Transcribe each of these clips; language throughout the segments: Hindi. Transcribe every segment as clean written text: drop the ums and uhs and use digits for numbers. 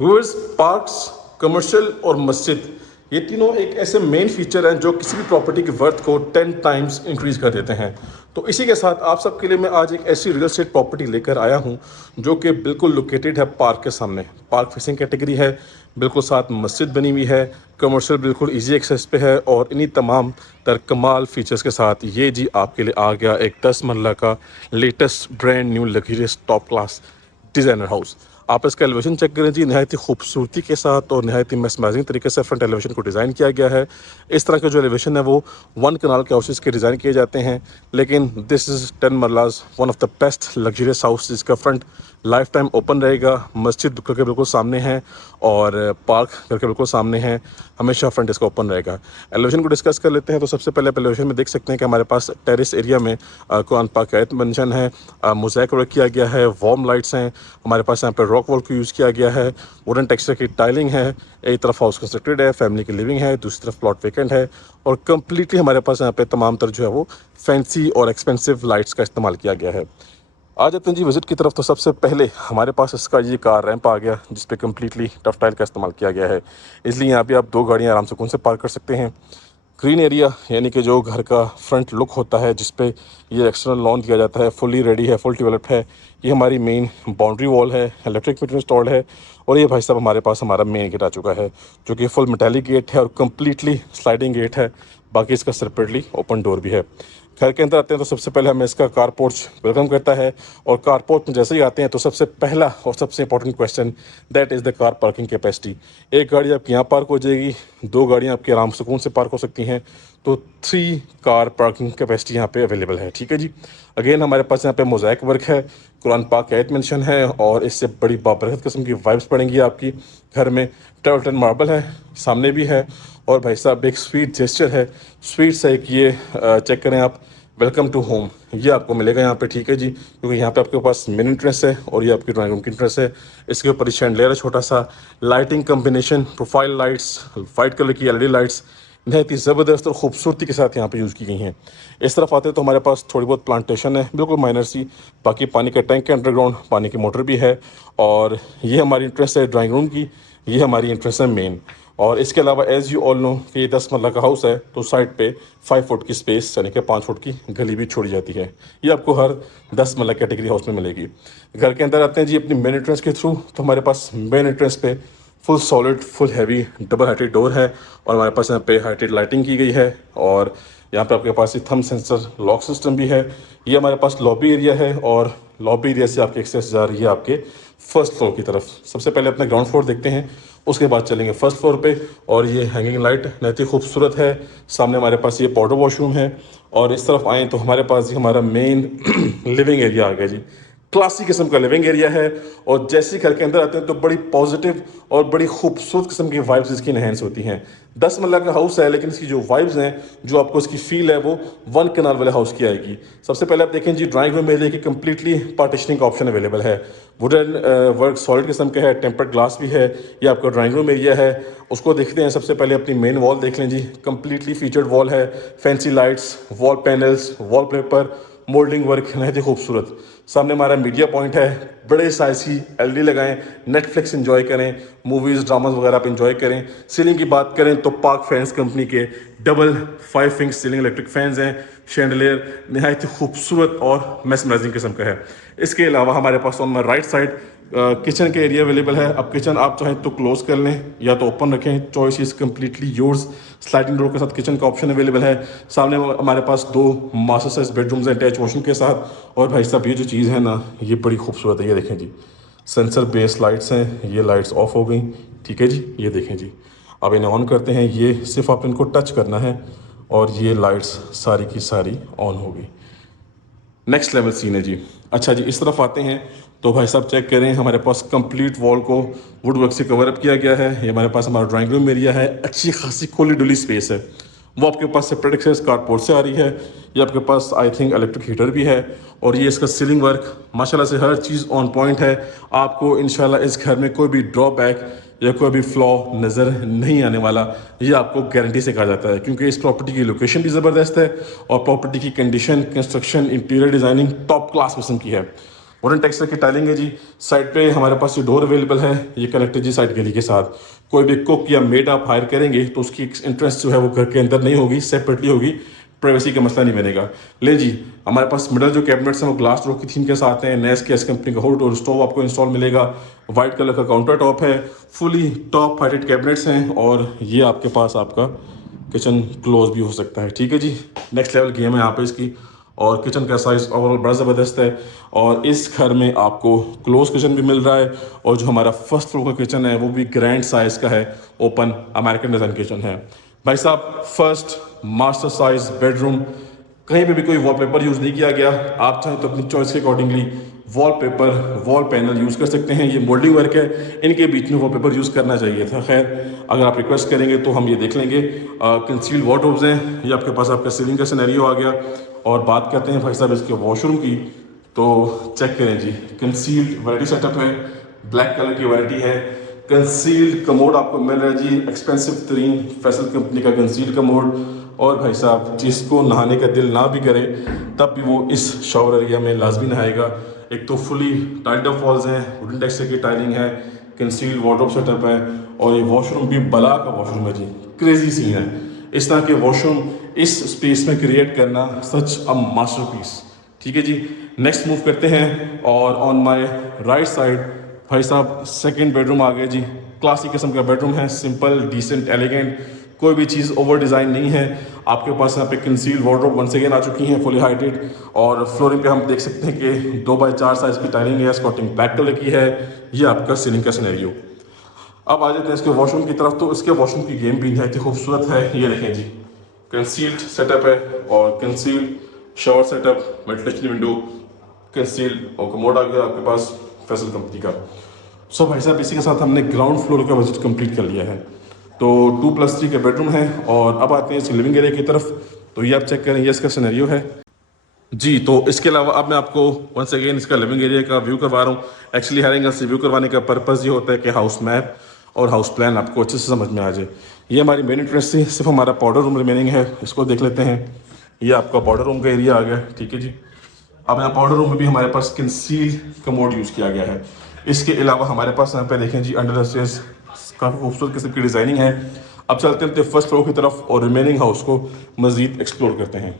व्यूअर्स, पार्क्स, कमर्शियल और मस्जिद, ये तीनों एक ऐसे मेन फीचर हैं जो किसी भी प्रॉपर्टी की वर्थ को 10 टाइम्स इंक्रीज़ कर देते हैं। तो इसी के साथ आप सबके लिए मैं आज एक ऐसी रियल एस्टेट प्रॉपर्टी लेकर आया हूं जो कि बिल्कुल लोकेटेड है पार्क के सामने। पार्क फेसिंग कैटेगरी है, बिल्कुल साथ मस्जिद बनी हुई है, कमर्शियल बिल्कुल इजी एक्सेस पे है और इन्हीं तमाम तर कमाल फीचर्स के साथ ये जी आपके लिए आ गया एक 10 मरला का latest brand new luxurious top class designer house. आप इसका एलिवेशन चेक करें जी, नहायत ही खूबसूरती के साथ और नहायत ही मेस्मराइजिंग तरीके से फ्रंट एलिवेशन को डिज़ाइन किया गया है। इस तरह का जो एलिवेशन है वो 1 कनाल के हाउसेस के डिज़ाइन किए जाते हैं, लेकिन दिस इज़ 10 मरलाज one of the best luxurious house जिसका फ्रंट लाइफ टाइम ओपन रहेगा। मस्जिद घर के बिल्कुल सामने है और पार्क घर के बिल्कुल सामने है, हमेशा फ्रंट इसका ओपन रहेगा। एलिवेशन को डिस्कस कर लेते हैं। तो सबसे पहले एलिवेशन में देख सकते हैं कि हमारे पास टेरेस एरिया में कुरान पाक का आयत मेंशन है, मोज़ैक वर्क किया गया है, वार्म लाइट्स हैं, हमारे पास यहाँ पे रॉक वॉल को यूज़ किया गया है, वुडन टेक्सचर की टाइलिंग है, एक तरफ हाउस कंस्ट्रक्टेड है, फैमिली की लिविंग है, दूसरी तरफ प्लॉट वेकेंट है और कम्प्लीटली हमारे पास यहाँ पे तमाम तर जो है वो फैंसी और एक्सपेंसिव लाइट्स का इस्तेमाल किया गया है। आ जाते हैं जी विज़िट की तरफ। तो सबसे पहले हमारे पास इसका ये कार रैंप आ गया जिस पे कम्प्लीटली टफ टाइल का इस्तेमाल किया गया है, इसलिए यहाँ पे आप 2 गाड़ियाँ आराम से कौन से पार्क कर सकते हैं। ग्रीन एरिया यानी कि जो घर का फ्रंट लुक होता है जिस पे ये एक्सटर्नल लॉन दिया जाता है, फुली रेडी है, फुल डेवलप्ड है। ये हमारी मेन बाउंड्री वॉल है, इलेक्ट्रिक मीटर इंस्टॉल्ड है और ये भाई साहब हमारे पास हमारा मेन गेट आ चुका है जो कि फुल मेटालिक गेट है और कम्प्लीटली स्लाइडिंग गेट है। बाकी इसका सेपरेटली ओपन डोर भी है। घर के अंदर आते हैं तो सबसे पहले हमें इसका कार पोर्च वेलकम करता है और कार पोर्च में जैसे ही आते हैं तो सबसे पहला और सबसे important question that is the car parking capacity. एक गाड़ी आपकी यहाँ पार्क हो जाएगी, 2 गाड़ियाँ आपके आराम सुकून से पार्क हो सकती हैं, तो 3 कार पार्किंग कैपेसिटी यहाँ पे अवेलेबल है। ठीक है जी। अगेन हमारे पास यहाँ पे मोज़ैक वर्क है, कुरान पाक का आयत मेंशन है और इससे बड़ी बाबरकत किस्म की वाइब्स पड़ेंगी आपकी घर में। ट्रेवल्टन मार्बल है, सामने भी है और भाई साहब एक स्वीट जेस्चर है, स्वीट सा एक ये चेक करें आप, वेलकम टू होम, ये आपको मिलेगा यहाँ पे। ठीक है जी, क्योंकि यहाँ पे आपके पास मेन इंट्रेंस है और ये आपकी ड्राइंग रूम की इंट्रेंस है। इसके ऊपर शैंडलियर है छोटा सा, lighting combination, profile lights, white colour की एलईडी लाइट्स नहायत ही ज़बरदस्त और खूबसूरती के साथ यहाँ पे यूज़ की गई हैं। इस तरफ आते हैं तो हमारे पास थोड़ी बहुत प्लांटेशन है, बिल्कुल माइनर सी। बाकी पानी का टैंक है, अंडरग्राउंड पानी की मोटर भी है और ये हमारी इंट्रेंस है ड्राइंग रूम की, ये हमारी इंट्रेंस है मेन। और इसके अलावा एज़ यू ऑल नो कि ये 10 मरला का हाउस है तो साइड पे 5 फुट की स्पेस यानी कि 5 फुट की गली भी छोड़ी जाती है। ये आपको हर 10 मरला कैटेगरी हाउस में मिलेगी। घर के अंदर आते हैं जी अपनी मेन एंट्रेंस के थ्रू, तो हमारे पास मेन एंट्रेंस पे full solid full heavy double heighted door है और हमारे पास यहाँ पे हाइटेड लाइटिंग की गई है और यहाँ पे आपके पास ये थंब सेंसर लॉक सिस्टम भी है। ये हमारे पास लॉबी एरिया है और लॉबी एरिया से आपकी एक्सेस जा रही है आपके फर्स्ट फ्लोर की तरफ। सबसे पहले अपना ग्राउंड फ्लोर देखते हैं, उसके बाद चलेंगे फर्स्ट फ्लोर पे। और ये हैंगिंग लाइट नहायत ही खूबसूरत है। सामने हमारे पास ये पाउडर वॉशरूम है और इस तरफ आएँ तो हमारे पास ये हमारा मेन लिविंग एरिया आ गया जी। क्लासी किस्म का लिविंग एरिया है और जैसे ही घर के अंदर आते हैं तो बड़ी पॉजिटिव और बड़ी खूबसूरत किस्म की वाइब्स इसकी इनहेंस होती हैं। 10 मरला का हाउस है लेकिन इसकी जो वाइब्स हैं, जो आपको इसकी फील है वो 1 कनाल वाले हाउस की आएगी। सबसे पहले आप देखें जी ड्राइंग रूम एरिया की कम्प्लीटली पार्टीशनिंग का ऑप्शन अवेलेबल है। वुडन वर्क सॉलिड किस्म का है, टेम्पर्ड ग्लास भी है। ये आपका ड्राइंग रूम एरिया है, उसको देखते हैं। सबसे पहले अपनी मेन वॉल देख लें जी, कम्प्लीटली फीचर्ड वॉल है, fancy lights, wall panels, wall paper, moulding work नहायत ही खूबसूरत। सामने हमारा मीडिया पॉइंट है, बड़े साइज की एलईडी लगाएं, नेटफ्लिक्स एंजॉय करें, मूवीज़ ड्रामाज वगैरह आप एंजॉय करें। सीलिंग की बात करें तो पार्क फैंस कंपनी के double 5 inch ceiling electric fans हैं। शैंडलियर नहायत ही खूबसूरत और मेस्मराइजिंग किस्म का है। इसके अलावा हमारे pass on my right side kitchen के एरिया अवेलेबल है। अब किचन आप चाहें तो क्लोज कर लें या तो ओपन रखें, choice is completely yours. Sliding door के साथ किचन का ऑप्शन अवेलेबल है। सामने हमारे पास 2 मास्टर साइज बेडरूम्स हैं अटैच वॉशरूम के साथ। और भाई साहब ये जो चीज़ है ना, ये बड़ी खूबसूरत है। ये देखें जी, सेंसर बेस लाइट्स हैं, ये लाइट्स ऑफ हो गई। ठीक है जी, ये देखें जी, अब इन्हें ऑन करते हैं। ये सिर्फ आप इनको टच करना है और ये लाइट्स सारी की सारी ऑन हो गई। नेक्स्ट लेवल सीन है जी। अच्छा जी, इस तरफ आते हैं तो भाई साहब चेक करें, हमारे पास कंप्लीट वॉल को वुड वर्क से कवर अप किया गया है। ये हमारे पास हमारा ड्राइंग रूम एरिया है, अच्छी खासी खुली डुली स्पेस है। वो आपके पास सेपरेट एक्सेस कारपोर्ट से आ रही है। ये आपके पास आई थिंक इलेक्ट्रिक हीटर भी है और ये इसका सीलिंग वर्क माशाल्लाह से हर चीज़ ऑन पॉइंट है। आपको इंशाल्लाह इस घर में कोई भी ड्रॉबैक या कोई भी फ्लॉ नज़र नहीं आने वाला, ये आपको गारंटी से कहा जाता है, क्योंकि इस प्रॉपर्टी की लोकेशन भी ज़बरदस्त है और प्रॉपर्टी की condition, construction, interior designing top class किस्म की है। वुडन टेक्सचर की टाइलिंग है जी। साइड पे हमारे पास ये डोर अवेलेबल है, ये कनेक्टेड जी साइड गली के साथ। कोई भी कुक या मेड आप हायर करेंगे तो उसकी इंटरेस्ट जो है वो घर के अंदर नहीं होगी, सेपरेटली होगी, प्राइवेसी का मसला नहीं बनेगा। ले जी, हमारे पास मिडल जो कैबिनेट्स हैं वो ग्लास डोर की थीम के साथ हैं। नेस के एस कंपनी का होल्ड और स्टोव आपको इंस्टॉल मिलेगा। वाइट कलर का काउंटर टॉप है, फुली टॉप हाइटेड कैबिनेट्स हैं, और ये आपके पास आपका किचन क्लोज भी हो सकता है। ठीक है जी, नेक्स्ट लेवल गेम है यहाँ पे इसकी। और किचन का साइज़ ओवरऑल बड़ा ज़बरदस्त है, और इस घर में आपको क्लोज किचन भी मिल रहा है, और जो हमारा फर्स्ट फ्लोर का किचन है वो भी ग्रैंड साइज़ का है, ओपन अमेरिकन डिज़ाइन किचन है। भाई साहब, फर्स्ट मास्टर साइज बेडरूम, कहीं पे भी कोई वॉलपेपर यूज़ नहीं किया गया। आप चाहें तो अपनी चॉइस के accordingly wallpaper, wall panel use कर सकते हैं। ये मोल्डिंग वर्क है, इनके बीच में वॉलपेपर यूज़ करना चाहिए था। खैर, अगर आप रिक्वेस्ट करेंगे तो हम ये देख लेंगे। कंसील्ड वार्डरोब्स हैं, ये आपके पास आपका सीलिंग का सिनेरियो आ गया। और बात करते हैं भाई साहब इसके वॉशरूम की, तो चेक करें जी, कंसील्ड वैनिटी सेटअप है, ब्लैक कलर की वैनिटी है। कंसील्ड कमोड आपको मिल रहा है जी, एक्सपेंसिव तरीन फैसल कंपनी का कंसील्ड कमोड। और भाई साहब, जिसको नहाने का दिल ना भी करे तब भी वो इस शावर एरिया में लाजमी नहाएगा। एक तो फुली टाइल्ड अप वॉल्स हैं, वुडन टेक्सचर की टाइलिंग है, कंसील्ड वार्डरोब सेटअप है, और ये वॉशरूम भी बला का वॉशरूम है जी। क्रेजी सीन है, इस तरह के वॉशरूम इस स्पेस में क्रिएट करना सच अ मास्टरपीस। ठीक है जी, नेक्स्ट मूव करते हैं। और ऑन माय राइट साइड भाई साहब सेकंड बेडरूम आ गया जी। क्लासिक किस्म का बेडरूम है, सिंपल, डिसेंट, एलिगेंट, कोई भी चीज़ ओवर डिज़ाइन नहीं है। आपके पास यहाँ पे कंसील्ड वार्डरोब वंस अगेन आ चुकी हैं, फुली हाइटेड। और फ्लोरिंग पे हम देख सकते हैं कि 2x4 साइज़ की टाइलिंग है, स्कॉटिंग ब्लैक कलर की है। ये आपका सीलिंग का सिनेरियो। अब आ जाते हैं इसके वॉशरूम की तरफ। तो इसके वॉशरूम की गेम भी नहायत ही खूबसूरत है। ये देखें जी, कंसील्ड सेटअप है, और concealed shower setup, ventilation window, concealed और कमोड आ गया आपके पास फैसल कंपनी का। सो भाई साहब, इसी के साथ हमने ग्राउंड फ्लोर का विजिट कंप्लीट कर लिया है। तो 2+3 का बेडरूम है। और अब आते हैं इसकी लिविंग एरिया की तरफ। तो ये आप चेक करें, ये इसका सिनेरियो है जी। तो इसके अलावा अब मैं आपको वंस अगेन इसका लिविंग एरिया का व्यू करवा रहा हूँ। एक्चुअली हर एंगल से व्यू करवाने का पर्पज़ ये होता है कि हाउस मैप और हाउस प्लान आपको अच्छे से समझ में आ जाए। ये हमारी मेन इंटरेस्ट थी, सिर्फ हमारा पाउडर रूम रिमेनिंग है, इसको देख लेते हैं। ये आपका पाउडर रूम का एरिया आ गया। ठीक है जी, अब यहाँ पाउडर रूम में भी हमारे पास कंसील कमोड यूज़ किया गया है। इसके अलावा हमारे पास यहाँ पे देखें जी, अंडर स्टेयर्स काफ़ी खूबसूरत किस्म की डिज़ाइनिंग है। अब चलते हैं फर्स्ट फ्लोर की तरफ और रिमेनिंग हाउस को मज़ीद एक्सप्लोर करते हैं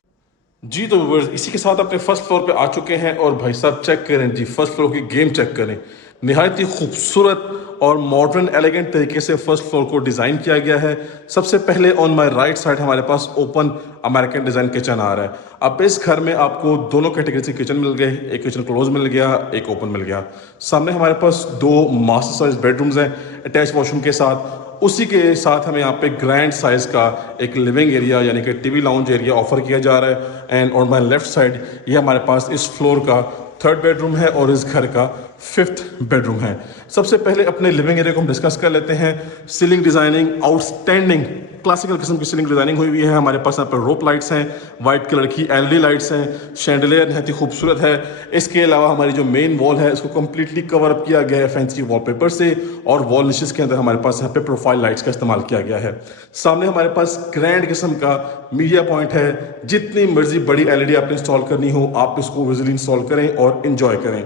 जी। तो व्यूअर्स, इसी के साथ अपने फर्स्ट फ्लोर पे आ चुके हैं, और भाई साहब चेक करें जी, फर्स्ट फ्लोर की गेम चेक करें। निहायत ही खूबसूरत और मॉडर्न एलिगेंट तरीके से फर्स्ट फ्लोर को डिज़ाइन किया गया है। सबसे पहले ऑन माय राइट साइड हमारे पास ओपन अमेरिकन डिज़ाइन किचन आ रहा है। अब इस घर में आपको दोनों कैटेगरी से किचन मिल गए, एक किचन क्लोज मिल गया, एक ओपन मिल गया। सामने हमारे पास 2 मास्टर साइज बेडरूम्स हैं अटैच वॉशरूम के साथ। उसी के साथ हमें यहाँ पे ग्रैंड साइज का एक लिविंग एरिया यानी कि टीवी लाउंज एरिया ऑफर किया जा रहा है। And on my left side ये हमारे पास इस फ्लोर का 3rd बेडरूम है, और इस घर का 5th बेडरूम है। सबसे पहले अपने लिविंग एरिया को हम डिस्कस कर लेते हैं। सीलिंग डिजाइनिंग आउटस्टैंडिंग क्लासिकल किस्म की सीलिंग डिजाइनिंग हुई हुई है। हमारे पास यहाँ पर रोप लाइट्स हैं, वाइट कलर की एलईडी लाइट्स हैं, शैंडलियर बहुत ही खूबसूरत है। इसके अलावा हमारी जो मेन वॉल है इसको कम्प्लीटली कवर अप किया गया है फैंसी वॉलपेपर से, और वॉल निशेस के अंदर हमारे पास यहाँ पे प्रोफाइल लाइट्स का इस्तेमाल किया गया है। सामने हमारे पास ग्रैंड किस्म का मीडिया पॉइंट है। जितनी मर्जी बड़ी एलईडी आपने इंस्टॉल करनी हो, आप इसको विजुअली इंस्टॉल करें और इंजॉय करें।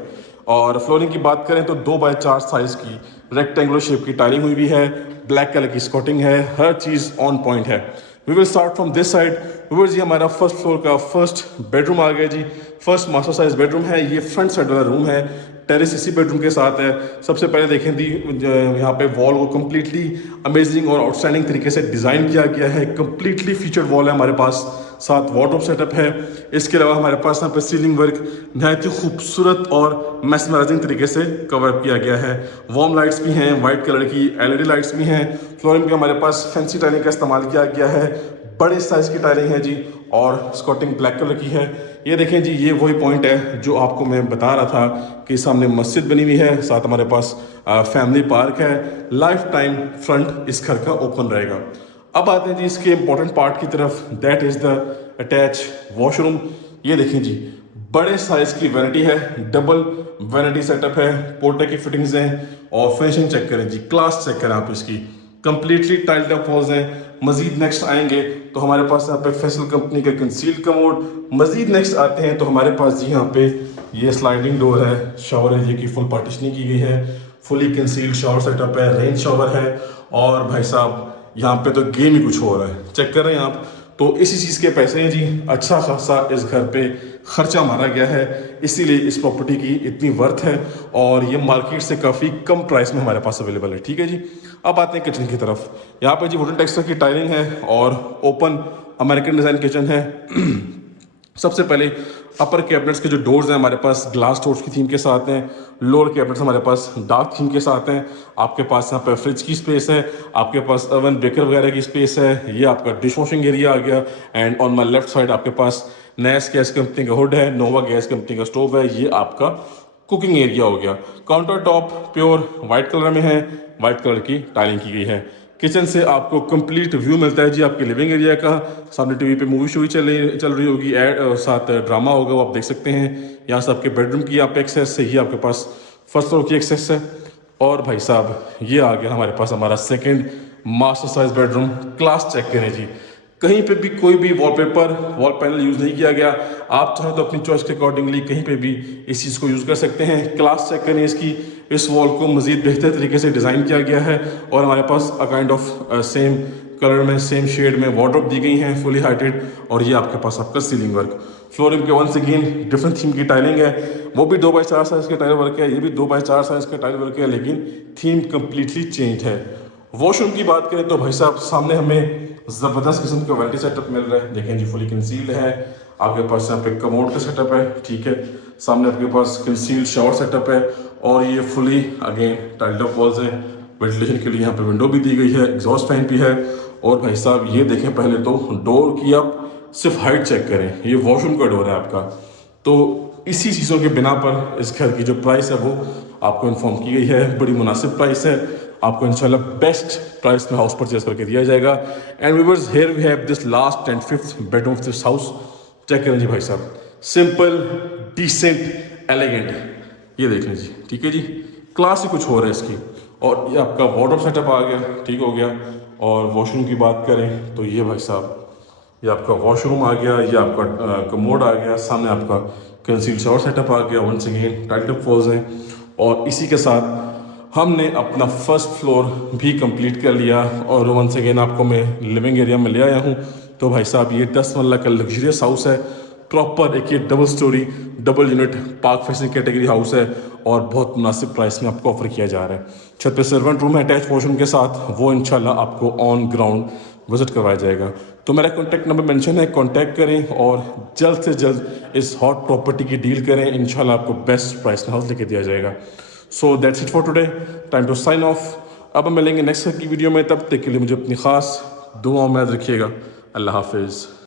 और फ्लोरिंग की बात करें तो 2x4 साइज की रेक्टेंगुलर शेप की टाइलिंग हुई भी है, ब्लैक कलर की स्कॉटिंग है, हर चीज़ ऑन पॉइंट है। We will start from this side. Viewers, ये हमारा फर्स्ट फ्लोर का फर्स्ट बेडरूम आ गया जी। फर्स्ट मास्टर साइज बेडरूम है, ये फ्रंट साइड वाला रूम है, टेरेस इसी बेडरूम के साथ है। सबसे पहले देखें दी, यहाँ पे वॉल को कम्प्लीटली अमेजिंग और आउटस्टैंडिंग तरीके से डिज़ाइन किया गया है। कम्प्लीटली फीचर्ड वॉल है हमारे पास, साथ वार्डरोब सेटअप है। इसके अलावा हमारे पास यहाँ पे सीलिंग वर्क नहायत ही खूबसूरत और मैस्मराइजिंग तरीके से कवर अप किया गया है। वार्म लाइट्स भी हैं, वाइट कलर की एलईडी लाइट्स भी हैं। फ्लोरिंग पे हमारे पास फैंसी टाइलिंग का इस्तेमाल किया गया है, बड़े साइज की टाइलिंग है जी, और स्कॉटिंग ब्लैक कलर की है। ये देखें जी, ये वही पॉइंट है जो आपको मैं बता रहा था कि सामने मस्जिद बनी हुई है, साथ हमारे पास फैमिली पार्क है। लाइफ टाइम फ्रंट इस घर का ओपन रहेगा। अब आते हैं जी इसके इंपॉर्टेंट पार्ट की तरफ, that is the attach washroom. ये देखें जी, बड़े साइज की वैनिटी है, डबल वैनिटी सेटअप है, पोर्टे की फिटिंग्स हैं, और फिनिशिंग चेक करें जी, क्लास चेक करें आप इसकी, कंप्लीटली टाइल्ड अप वॉल्स हैं। मजीद नेक्स्ट आएंगे तो हमारे पास यहाँ पे फैसल कंपनी का कंसील्ड कमोड। मज़ीद नेक्स्ट आते हैं तो हमारे पास जी यहाँ पे ये स्लाइडिंग डोर है, शावर है, ये की फुल पार्टीशनिंग की गई है, फुली कंसील्ड शावर सेटअप है, रेन शावर है। और भाई साहब यहाँ पे तो गेम ही कुछ हो रहा है, चेक कर रहे हैं आप। तो इसी चीज़ के पैसे हैं जी, अच्छा खासा इस घर पे खर्चा मारा गया है, इसीलिए इस प्रॉपर्टी की इतनी वर्थ है और ये मार्केट से काफ़ी कम प्राइस में हमारे पास अवेलेबल है। ठीक है जी, अब आते हैं किचन की तरफ। यहाँ पे जी वुडन टेक्सचर की टाइलिंग है और ओपन अमेरिकन डिज़ाइन किचन है। सबसे पहले अपर कैबिनेट्स के जो डोर्स हैं हमारे पास ग्लास डोर्स की थीम के साथ हैं। लोअर कैबिनेट्स हमारे पास डार्क थीम के साथ हैं। आपके पास यहाँ पर फ्रिज की स्पेस है, आपके पास ओवन बेकर वगैरह की स्पेस है, ये आपका डिश वॉशिंग एरिया आ गया। And on my left side आपके पास नैस गैस कंपनी का हुड है, नोवा गैस कंपनी का स्टोव है, ये आपका कुकिंग एरिया हो गया। Counter top pure white colour में है, वाइट कलर की टाइलिंग की गई है। किचन से आपको कंप्लीट व्यू मिलता है जी आपके लिविंग एरिया का। सामने टीवी पे मूवी शूवी चल रही होगी, ऐड साथ ड्रामा होगा, वो आप देख सकते हैं। यहाँ से आपके बेडरूम की आप एक्सेस है, ये आपके पास फर्स्ट फ्लोर की एक्सेस है। और भाई साहब ये आ गया हमारे पास हमारा second master size bedroom. Class check करें जी, कहीं पे भी कोई भी वॉलपेपर वॉल पैनल यूज़ नहीं किया गया। आप चाहें तो अपनी चॉइस के अकॉर्डिंगली कहीं पे भी इस चीज़ को यूज़ कर सकते हैं। क्लास चेक करें इसकी, इस वॉल को मज़ीद बेहतर तरीके से डिज़ाइन किया गया है और हमारे पास a kind of same colour में सेम शेड में वार्डरोब दी गई हैं फुली हाइटेड। और ये आपके पास आपका सीलिंग वर्क, फ्लोरिंग के वंस अगेन डिफरेंट थीम की टाइलिंग है। वो भी 2x4 साइज़ के टाइल वर्क है, ये भी 2x4 साइज़ का टाइल वर्क है, लेकिन थीम कम्प्लीटली चेंज है। वॉशरूम की बात करें तो भाई साहब सामने हमें ज़बरदस्त किस्म का वैनिटी सेटअप मिल रहा है। देखें जी फुली कंसील्ड है, आपके पास यहाँ पे कमोड का सेटअप है। ठीक है, सामने आपके पास कंसील्ड शावर सेटअप है और ये fully again tiled up walls है। वेंटिलेशन के लिए यहाँ पे विंडो भी दी गई है, एग्जॉस्ट फैन भी है। और भाई साहब ये देखें, पहले तो डोर की आप सिर्फ हाइट चेक करें, ये वॉशरूम का डोर है आपका। तो इसी चीज़ों के बिना पर इस घर की जो प्राइस है वो आपको इन्फॉर्म की गई है, बड़ी मुनासिब प्राइस है। आपको इंशाल्लाह बेस्ट प्राइस में हाउस परचेज करके दिया जाएगा। And viewers, here we have this last and fifth bedroom of this house. Check करें जी भाई साहब, सिंपल डिसेंट एलिगेंट, ये देख लें जी। ठीक है जी, क्लास ही कुछ हो रहा है इसकी। और ये आपका वार्डरोब सेटअप आ गया, ठीक हो गया। और वॉशरूम की बात करें तो ये भाई साहब, ये आपका वॉशरूम आ गया, ये आपका कमोड आ गया, सामने आपका कंसील्ड शावर सेटअप आ गया, once again tiled up walls हैं। और इसी के साथ हमने अपना फर्स्ट फ्लोर भी कंप्लीट कर लिया और वंस अगेन आपको मैं लिविंग एरिया में ले आया हूँ। तो भाई साहब ये 10 मरला का लग्जरियस हाउस है, प्रॉपर एक ये double storey double unit park facing category house है और बहुत मुनासिब प्राइस में आपको ऑफर किया जा रहा है। छत पे सर्वेंट रूम है अटैच वॉशरूम के साथ, वो इंशाल्लाह आपको ऑन ग्राउंड विजिट करवाया जाएगा। तो मेरा कॉन्टैक्ट नंबर मेंशन है, कॉन्टैक्ट करें और जल्द से जल्द इस हॉट प्रॉपर्टी की डील करें। इंशाल्लाह आपको बेस्ट प्राइस में हाउस लेके दिया जाएगा। So that's it for today, time to sign off. अब हम मिलेंगे नेक्स्ट की वीडियो में, तब तक के लिए मुझे अपनी ख़ास दुआओं में याद रखिएगा। अल्लाह हाफिज़।